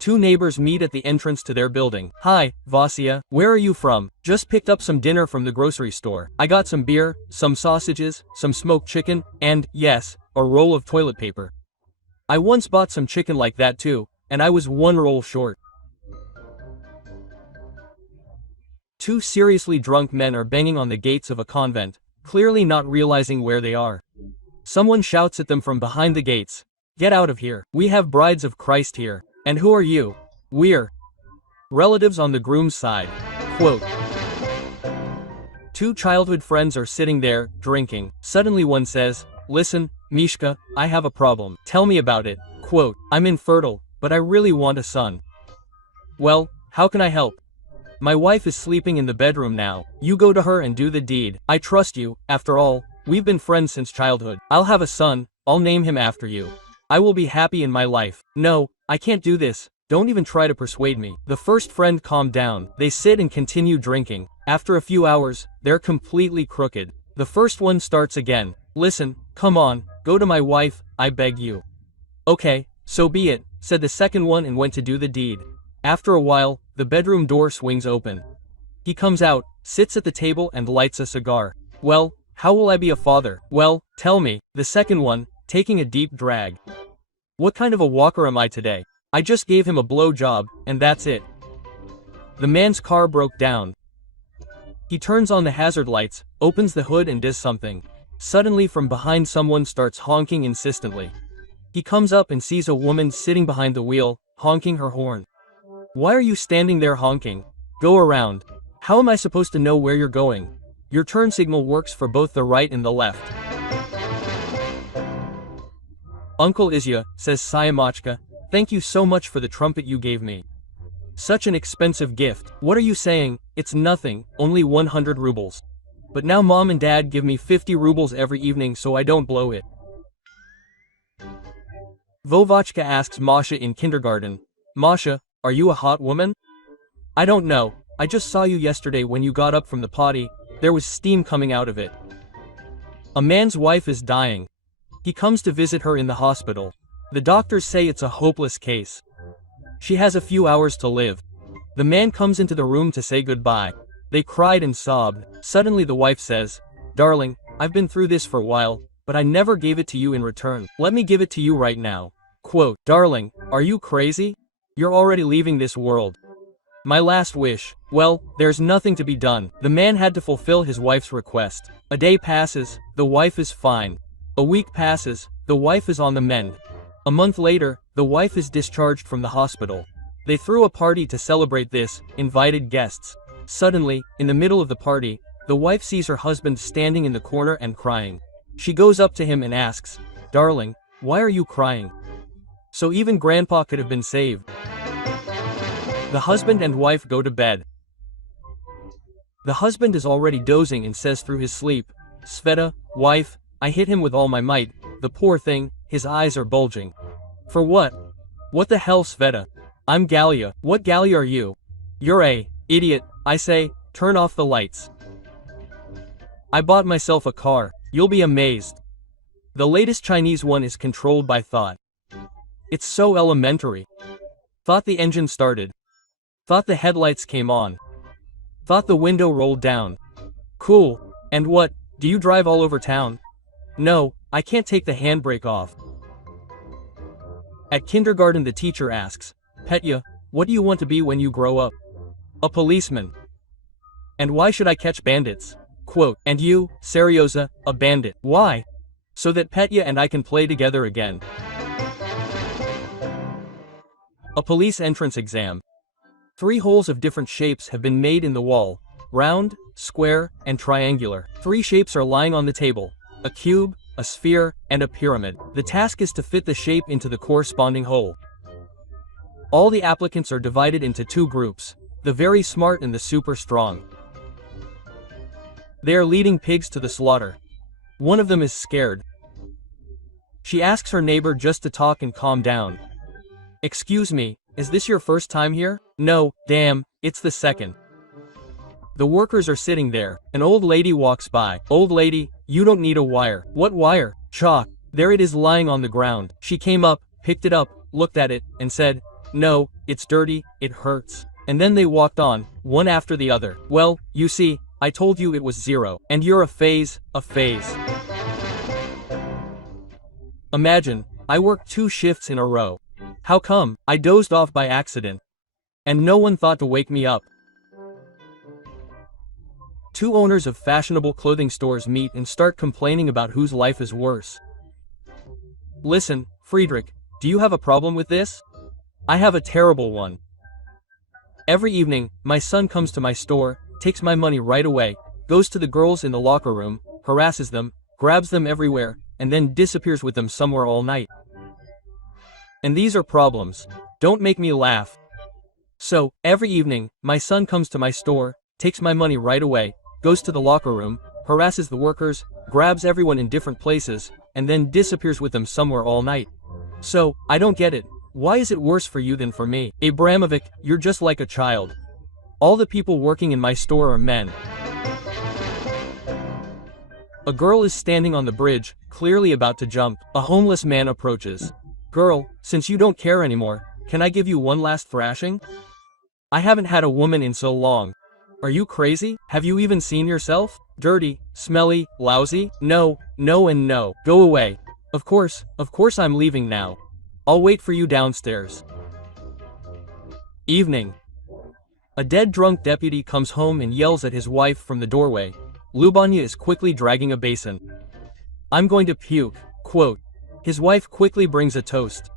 Two neighbors meet at the entrance to their building. Hi, Vasia, where are you from? Just picked up some dinner from the grocery store. I got some beer, some sausages, some smoked chicken, and, yes, a roll of toilet paper. I once bought some chicken like that too, and I was one roll short. Two seriously drunk men are banging on the gates of a convent, clearly not realizing where they are. Someone shouts at them from behind the gates. Get out of here. We have brides of Christ here. And who are you? We're relatives on the groom's side. Quote. Two childhood friends are sitting there, drinking. Suddenly one says, listen, Mishka, I have a problem. Tell me about it. Quote. I'm infertile, but I really want a son. Well, how can I help? My wife is sleeping in the bedroom now. You go to her and do the deed. I trust you, after all, we've been friends since childhood. I'll have a son, I'll name him after you. I will be happy in my life. No, I can't do this. Don't even try to persuade me. The first friend calmed down. They sit and continue drinking. After a few hours, they're completely crooked. The first one starts again. Listen, come on, go to my wife, I beg you. Okay, so be it, said the second one and went to do the deed. After a while, the bedroom door swings open. He comes out, sits at the table and lights a cigar. Well, how will I be a father? Well, tell me, the second one, taking a deep drag. What kind of a walker am I today? I just gave him a blow job, and that's it. The man's car broke down. He turns on the hazard lights, opens the hood and does something. Suddenly from behind someone starts honking insistently. He comes up and sees a woman sitting behind the wheel, honking her horn. Why are you standing there honking? Go around. How am I supposed to know where you're going? Your turn signal works for both the right and the left. Uncle Isya, says Sayamachka, thank you so much for the trumpet you gave me. Such an expensive gift. What are you saying? It's nothing, only 100 rubles. But now mom and dad give me 50 rubles every evening so I don't blow it. Vovachka asks Masha in kindergarten, Masha, are you a hot woman? I don't know, I just saw you yesterday when you got up from the potty, there was steam coming out of it. A man's wife is dying. He comes to visit her in the hospital. The doctors say it's a hopeless case. She has a few hours to live. The man comes into the room to say goodbye. They cried and sobbed. Suddenly the wife says, Darling, I've been through this for a while, but I never gave it to you in return. Let me give it to you right now. Quote, Darling, are you crazy? You're already leaving this world. My last wish. Well, there's nothing to be done. The man had to fulfill his wife's request. A day passes, the wife is fine. A week passes, the wife is on the mend. A month later, the wife is discharged from the hospital. They threw a party to celebrate this, invited guests. Suddenly, in the middle of the party, the wife sees her husband standing in the corner and crying. She goes up to him and asks, Darling, why are you crying? So even grandpa could have been saved. The husband and wife go to bed. The husband is already dozing and says through his sleep, Sveta, wife, I hit him with all my might, the poor thing, his eyes are bulging. For what? What the hell, Sveta? I'm Galia. What Galia are you? You're a idiot, I say, turn off the lights. I bought myself a car, you'll be amazed. The latest Chinese one is controlled by thought. It's so elementary. Thought the engine started. Thought the headlights came on. Thought the window rolled down. Cool. And what, do you drive all over town? No, I can't take the handbrake off. At kindergarten the teacher asks, Petya, what do you want to be when you grow up? A policeman. And why should I catch bandits? Quote, and you, Seryoza, a bandit. Why? So that Petya and I can play together again. A police entrance exam. 3 holes of different shapes have been made in the wall, round, square, and triangular. 3 shapes are lying on the table, a cube, a sphere, and a pyramid. The task is to fit the shape into the corresponding hole. All the applicants are divided into 2 groups, the very smart and the super strong. They are leading pigs to the slaughter. One of them is scared. She asks her neighbor just to talk and calm down. Excuse me, is this your first time here? No, damn, it's the second. The workers are sitting there. An old lady walks by. Old lady, you don't need a wire. What wire? Chalk. There it is lying on the ground. She came up, picked it up, looked at it, and said, no, it's dirty, it hurts. And then they walked on, one after the other. Well, you see, I told you it was zero. And you're a phase. Imagine, I worked 2 shifts in a row. How come? I dozed off by accident. And no one thought to wake me up. 2 owners of fashionable clothing stores meet and start complaining about whose life is worse. Listen, Friedrich, do you have a problem with this? I have a terrible one. Every evening, my son comes to my store, takes my money right away, goes to the girls in the locker room, harasses them, grabs them everywhere, and then disappears with them somewhere all night. And these are problems. Don't make me laugh. So, every evening, my son comes to my store, takes my money right away, goes to the locker room, harasses the workers, grabs everyone in different places, and then disappears with them somewhere all night. So, I don't get it. Why is it worse for you than for me? Abramovic, you're just like a child. All the people working in my store are men. A girl is standing on the bridge, clearly about to jump. A homeless man approaches. Girl, since you don't care anymore, can I give you one last thrashing? I haven't had a woman in so long. Are you crazy? Have you even seen yourself? Dirty, smelly, lousy? No, no and no. Go away. Of course I'm leaving now. I'll wait for you downstairs. Evening. A dead drunk deputy comes home and yells at his wife from the doorway. Lubanya is quickly dragging a basin. I'm going to puke. Quote. His wife quickly brings a toast.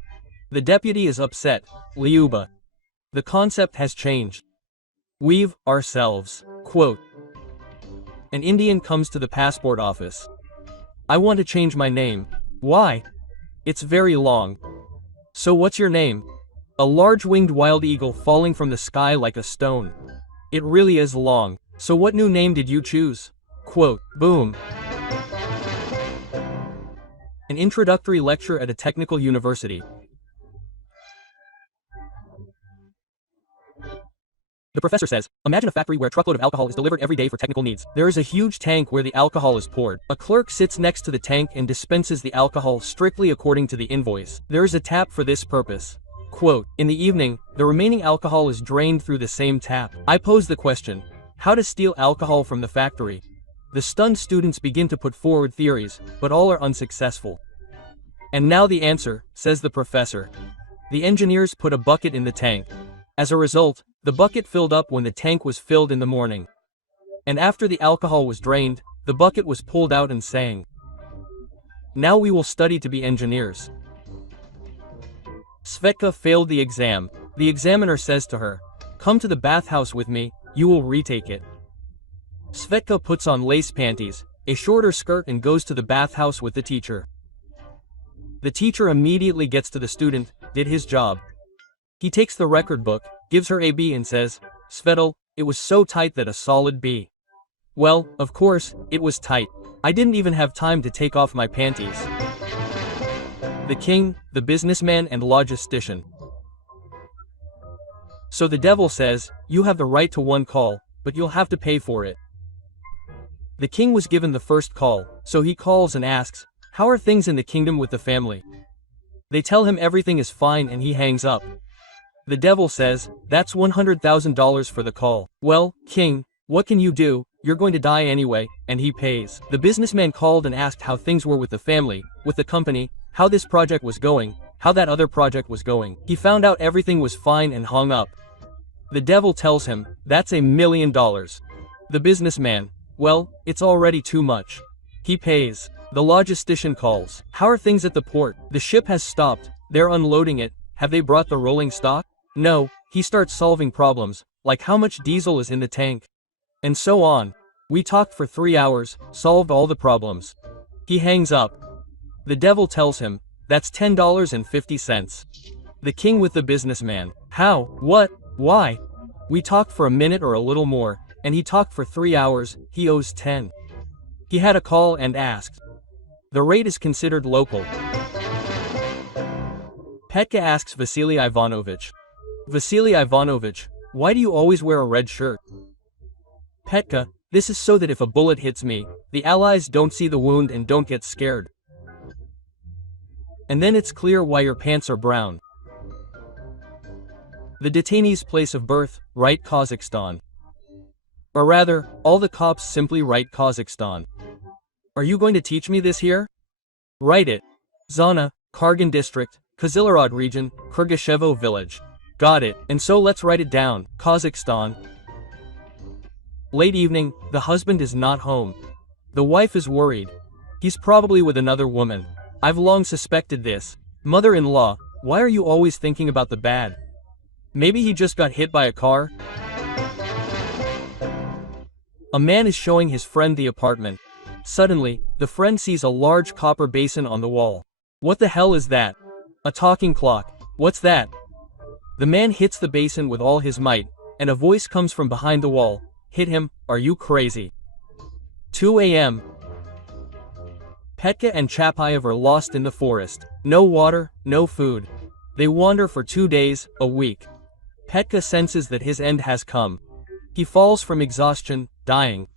The deputy is upset. Liuba. The concept has changed. We've ourselves. Quote. An Indian comes to the passport office. I want to change my name. Why? It's very long. So what's your name? A large-winged wild eagle falling from the sky like a stone. It really is long. So what new name did you choose? Quote. Boom. An introductory lecture at a technical university. The professor says, imagine a factory where a truckload of alcohol is delivered every day for technical needs. There is a huge tank where the alcohol is poured. A clerk sits next to the tank and dispenses the alcohol strictly according to the invoice. There is a tap for this purpose. Quote, in the evening, the remaining alcohol is drained through the same tap. I pose the question, how to steal alcohol from the factory? The stunned students begin to put forward theories, but all are unsuccessful. And now the answer, says the professor. The engineers put a bucket in the tank. As a result, the bucket filled up when the tank was filled in the morning. And after the alcohol was drained, the bucket was pulled out and sang. Now we will study to be engineers. Svetka failed the exam. The examiner says to her, come to the bathhouse with me, you will retake it. Svetka puts on lace panties, a shorter skirt and goes to the bathhouse with the teacher. The teacher immediately gets to the student, did his job. He takes the record book, gives her a B and says, Svetel, it was so tight that a solid B. Well, of course, it was tight. I didn't even have time to take off my panties. The king, the businessman and logistician. So the devil says, you have the right to one call, but you'll have to pay for it. The king was given the first call, so he calls and asks, how are things in the kingdom with the family? They tell him everything is fine and he hangs up. The devil says, that's $100,000 for the call. Well, king, what can you do? You're going to die anyway, and he pays. The businessman called and asked how things were with the family, with the company, how this project was going, how that other project was going. He found out everything was fine and hung up. The devil tells him, that's $1 million. The businessman, well, it's already too much. He pays. The logistician calls. How are things at the port? The ship has stopped. They're unloading it. Have they brought the rolling stock? No. He starts solving problems, like how much diesel is in the tank. And so on. We talked for 3 hours, solved all the problems. He hangs up. The devil tells him, that's $10.50. The king with the businessman. How? What? Why? We talked for a minute or a little more, and he talked for 3 hours, he owes 10. He had a call and asked. The rate is considered local. Petka asks Vasily Ivanovich. Vasily Ivanovich, why do you always wear a red shirt? Petka, this is so that if a bullet hits me, the Allies don't see the wound and don't get scared. And then it's clear why your pants are brown. The detainee's place of birth, write Kazakhstan. Or rather, all the cops simply write Kazakhstan. Are you going to teach me this here? Write it. Zana, Kargan district, Kazilorod region, Kyrgyzshevo village. Got it, and so let's write it down, Kazakhstan. Late evening, the husband is not home. The wife is worried. He's probably with another woman. I've long suspected this. Mother-in-law, why are you always thinking about the bad? Maybe he just got hit by a car? A man is showing his friend the apartment. Suddenly, the friend sees a large copper basin on the wall. What the hell is that? A talking clock. What's that? The man hits the basin with all his might, and a voice comes from behind the wall. Hit him, are you crazy? 2 a.m. Petka and Chapayev are lost in the forest. No water, no food. They wander for 2 days, a week. Petka senses that his end has come. He falls from exhaustion, dying.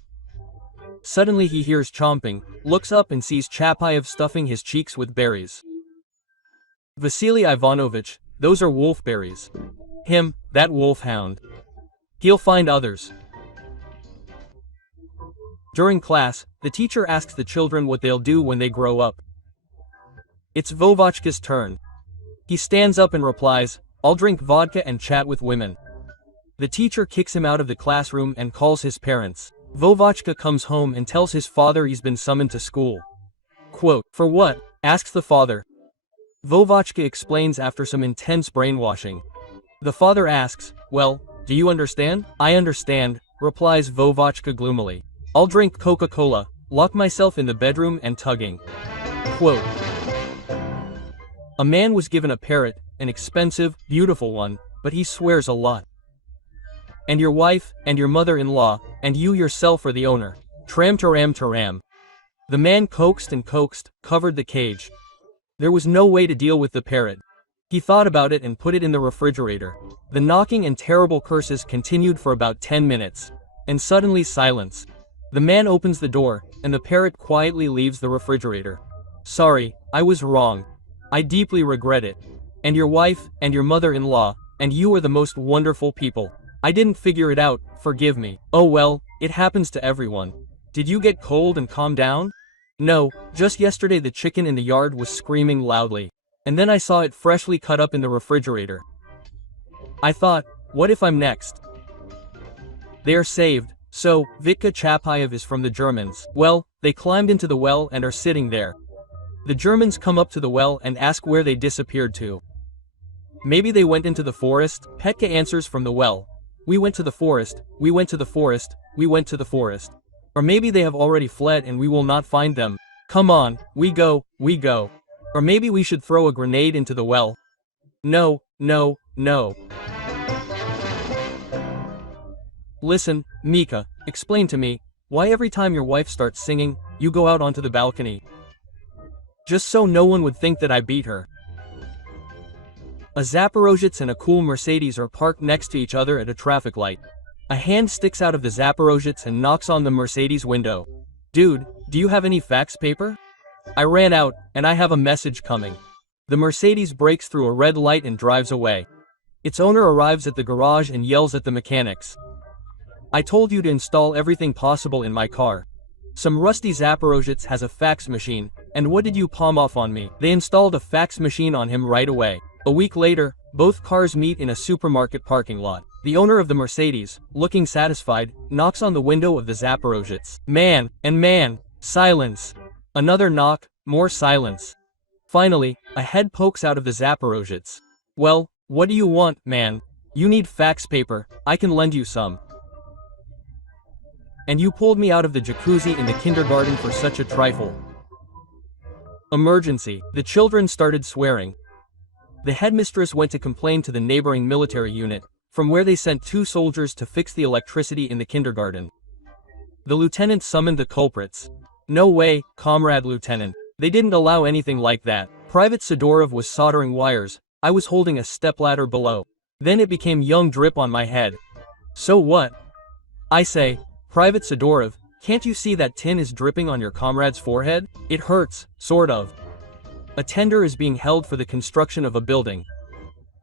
Suddenly he hears chomping, looks up and sees Chapayev stuffing his cheeks with berries. Vasily Ivanovich, those are wolfberries. Him, that wolfhound. He'll find others. During class, the teacher asks the children what they'll do when they grow up. It's Vovochka's turn. He stands up and replies, I'll drink vodka and chat with women. The teacher kicks him out of the classroom and calls his parents. Vovochka comes home and tells his father he's been summoned to school. Quote, for what? Asks the father. Vovochka explains after some intense brainwashing. The father asks, well, do you understand? I understand, replies Vovochka gloomily. I'll drink Coca-Cola, lock myself in the bedroom and tugging. Quote, a man was given a parrot, an expensive, beautiful one, but he swears a lot. And your wife, and your mother-in-law, and you yourself are the owner. Tram taram taram. The man coaxed and coaxed, covered the cage. There was no way to deal with the parrot. He thought about it and put it in the refrigerator. The knocking and terrible curses continued for about 10 minutes. And suddenly silence. The man opens the door, and the parrot quietly leaves the refrigerator. Sorry, I was wrong. I deeply regret it. And your wife, and your mother-in-law, and you are the most wonderful people. I didn't figure it out, forgive me. Oh well, it happens to everyone. Did you get cold and calm down? No, just yesterday the chicken in the yard was screaming loudly. And then I saw it freshly cut up in the refrigerator. I thought, what if I'm next? They are saved. So, Vitka Chapayev is from the Germans. Well, they climbed into the well and are sitting there. The Germans come up to the well and ask where they disappeared to. Maybe they went into the forest, Petka answers from the well. We went to the forest, we went to the forest, we went to the forest. Or maybe they have already fled and we will not find them. Come on, we go, we go. Or maybe we should throw a grenade into the well. No, no, no. Listen, Mika, explain to me, why every time your wife starts singing, you go out onto the balcony? Just so no one would think that I beat her. A Zaporozhets and a cool Mercedes are parked next to each other at a traffic light. A hand sticks out of the Zaporozhets and knocks on the Mercedes window. Dude, do you have any fax paper? I ran out, and I have a message coming. The Mercedes breaks through a red light and drives away. Its owner arrives at the garage and yells at the mechanics. I told you to install everything possible in my car. Some rusty Zaporozhets has a fax machine, and what did you palm off on me? They installed a fax machine on him right away. A week later, both cars meet in a supermarket parking lot. The owner of the Mercedes, looking satisfied, knocks on the window of the Zaporozhets. Man, and man, silence. Another knock, more silence. Finally, a head pokes out of the Zaporozhets. Well, what do you want, man? You need fax paper, I can lend you some. And you pulled me out of the jacuzzi in the kindergarten for such a trifle. Emergency. The children started swearing. The headmistress went to complain to the neighboring military unit, from where they sent 2 soldiers to fix the electricity in the kindergarten. The lieutenant summoned the culprits. No way, comrade lieutenant. They didn't allow anything like that. Private Sidorov was soldering wires, I was holding a stepladder below. Then it became young drip on my head. So what? I say, Private Sidorov, can't you see that tin is dripping on your comrade's forehead? It hurts, sort of. A tender is being held for the construction of a building.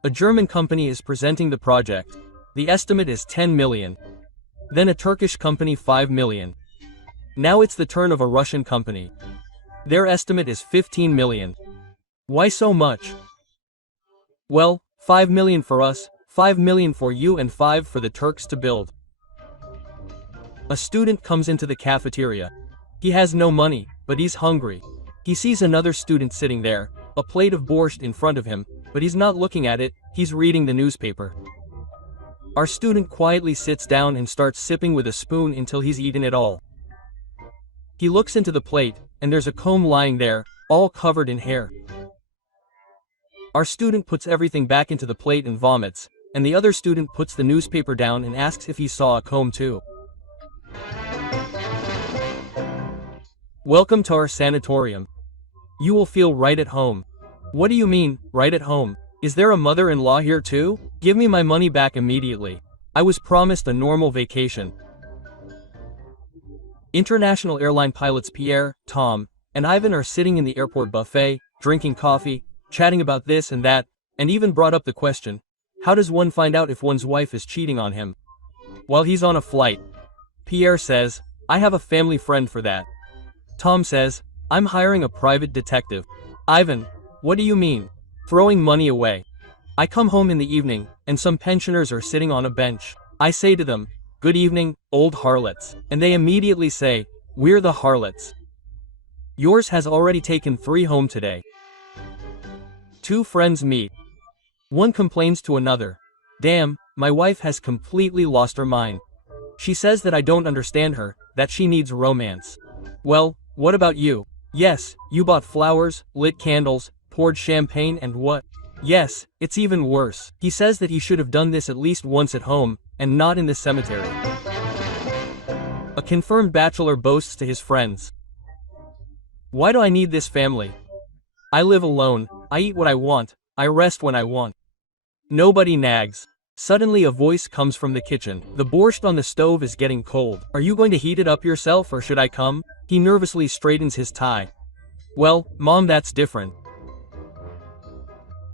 A German company is presenting the project. The estimate is 10 million. Then a Turkish company 5 million. Now it's the turn of a Russian company. Their estimate is 15 million. Why so much? Well, 5 million for us, 5 million for you and 5 for the Turks to build. A student comes into the cafeteria. He has no money, but he's hungry. He sees another student sitting there, a plate of borscht in front of him, but he's not looking at it, he's reading the newspaper. Our student quietly sits down and starts sipping with a spoon until he's eaten it all. He looks into the plate, and there's a comb lying there, all covered in hair. Our student puts everything back into the plate and vomits, and the other student puts the newspaper down and asks if he saw a comb too. Welcome to our sanatorium. You will feel right at home. What do you mean, right at home? Is there a mother-in-law here too? Give me my money back immediately. I was promised a normal vacation. International airline pilots Pierre, Tom, and Ivan are sitting in the airport buffet, drinking coffee, chatting about this and that, and even brought up the question, how does one find out if one's wife is cheating on him? While he's on a flight, Pierre says, I have a family friend for that. Tom says, I'm hiring a private detective. Ivan, what do you mean? Throwing money away. I come home in the evening, and some pensioners are sitting on a bench. I say to them, good evening, old harlots. And they immediately say, we're the harlots. Yours has already taken 3 home today. 2 friends meet. One complains to another. Damn, my wife has completely lost her mind. She says that I don't understand her, that she needs romance. Well, what about you? Yes, you bought flowers, lit candles, poured champagne and what? Yes, it's even worse. He says that he should have done this at least once at home, and not in the cemetery. A confirmed bachelor boasts to his friends. Why do I need this family? I live alone, I eat what I want, I rest when I want. Nobody nags. Suddenly a voice comes from the kitchen. The borscht on the stove is getting cold. Are you going to heat it up yourself or should I come? He nervously straightens his tie. Well, Mom, that's different.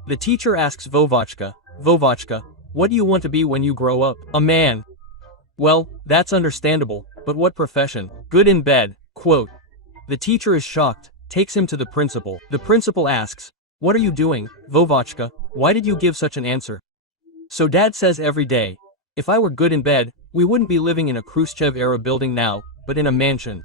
The teacher asks Vovochka, Vovochka, what do you want to be when you grow up? A man. Well, that's understandable, but what profession? Good in bed, quote. The teacher is shocked, takes him to the principal. The principal asks, what are you doing, Vovochka? Why did you give such an answer? So Dad says every day, if I were good in bed, we wouldn't be living in a Khrushchev-era building now, but in a mansion.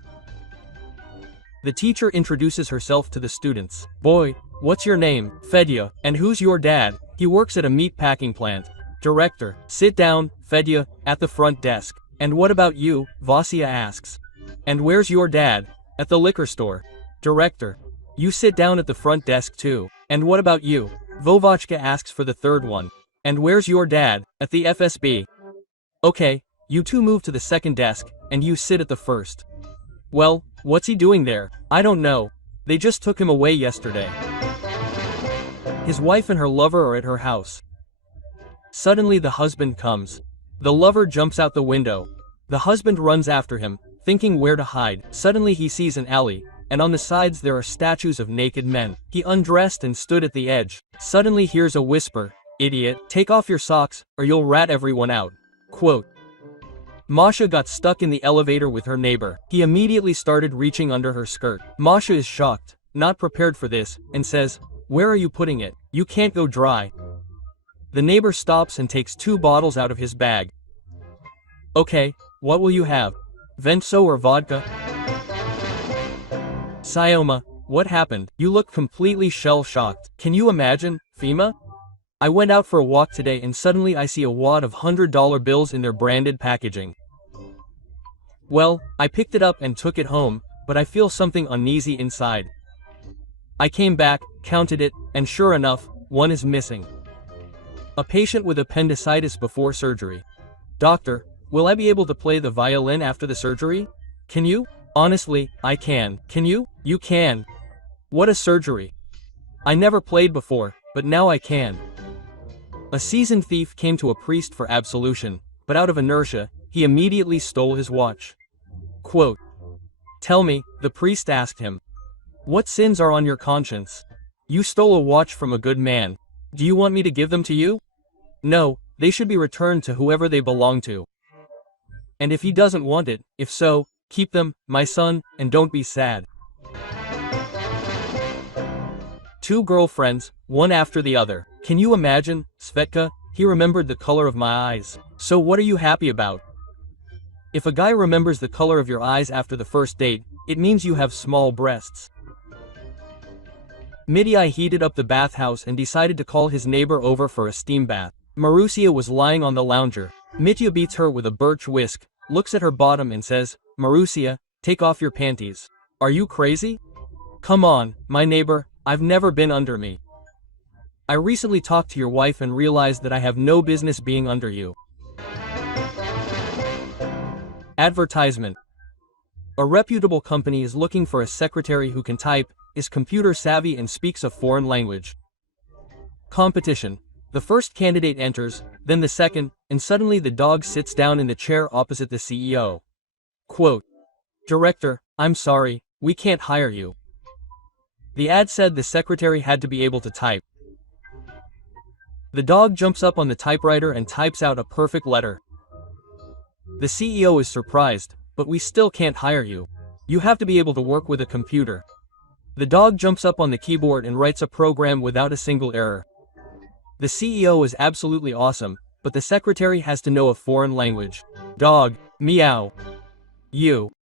The teacher introduces herself to the students. Boy, what's your name? Fedya. And who's your dad? He works at a meat packing plant. Director. Sit down, Fedya, at the front desk. And what about you? Vasya asks. And where's your dad? At the liquor store. Director. You sit down at the front desk too. And what about you? Vovochka asks for the third one. And where's your dad? At the FSB. Okay, you two move to the second desk, and you sit at the first. Well, what's he doing there? I don't know. They just took him away yesterday. His wife and her lover are at her house. Suddenly the husband comes. The lover jumps out the window. The husband runs after him, thinking where to hide. Suddenly he sees an alley, and on the sides there are statues of naked men. He undressed and stood at the edge. Suddenly hears a whisper, idiot, take off your socks, or you'll rat everyone out. Quote. Masha got stuck in the elevator with her neighbor. He immediately started reaching under her skirt. Masha is shocked, not prepared for this, and says, where are you putting it? You can't go dry. The neighbor stops and takes 2 bottles out of his bag. Okay, what will you have? Vento or vodka? Sayoma, what happened? You look completely shell-shocked. Can you imagine, Fima? I went out for a walk today and suddenly I see a wad of $100 bills in their branded packaging. Well, I picked it up and took it home, but I feel something uneasy inside. I came back, counted it, and sure enough, one is missing. A patient with appendicitis before surgery. Doctor, will I be able to play the violin after the surgery? Can you? Honestly, I can. Can you? You can. What a surgery. I never played before, but now I can. A seasoned thief came to a priest for absolution, but out of inertia, he immediately stole his watch. Quote. Tell me, the priest asked him. What sins are on your conscience? You stole a watch from a good man. Do you want me to give them to you? No, they should be returned to whoever they belong to. And if he doesn't want it, if so, keep them, my son, and don't be sad. Two girlfriends, one after the other. Can you imagine, Svetka? He remembered the color of my eyes. So what are you happy about? If a guy remembers the color of your eyes after the first date, it means you have small breasts. Mityay heated up the bathhouse and decided to call his neighbor over for a steam bath. Marusia was lying on the lounger. Mitya beats her with a birch whisk, looks at her bottom and says, Marusia, take off your panties. Are you crazy? Come on, my neighbor, I've never been under me. I recently talked to your wife and realized that I have no business being under you. Advertisement. A reputable company is looking for a secretary who can type, is computer savvy and speaks a foreign language. Competition. The first candidate enters, then the second, and suddenly the dog sits down in the chair opposite the CEO. Quote, Director, I'm sorry, we can't hire you. The ad said the secretary had to be able to type. The dog jumps up on the typewriter and types out a perfect letter. The CEO is surprised, but we still can't hire you. You have to be able to work with a computer. The dog jumps up on the keyboard and writes a program without a single error. The CEO is absolutely awesome, but the secretary has to know a foreign language. Dog, meow. You.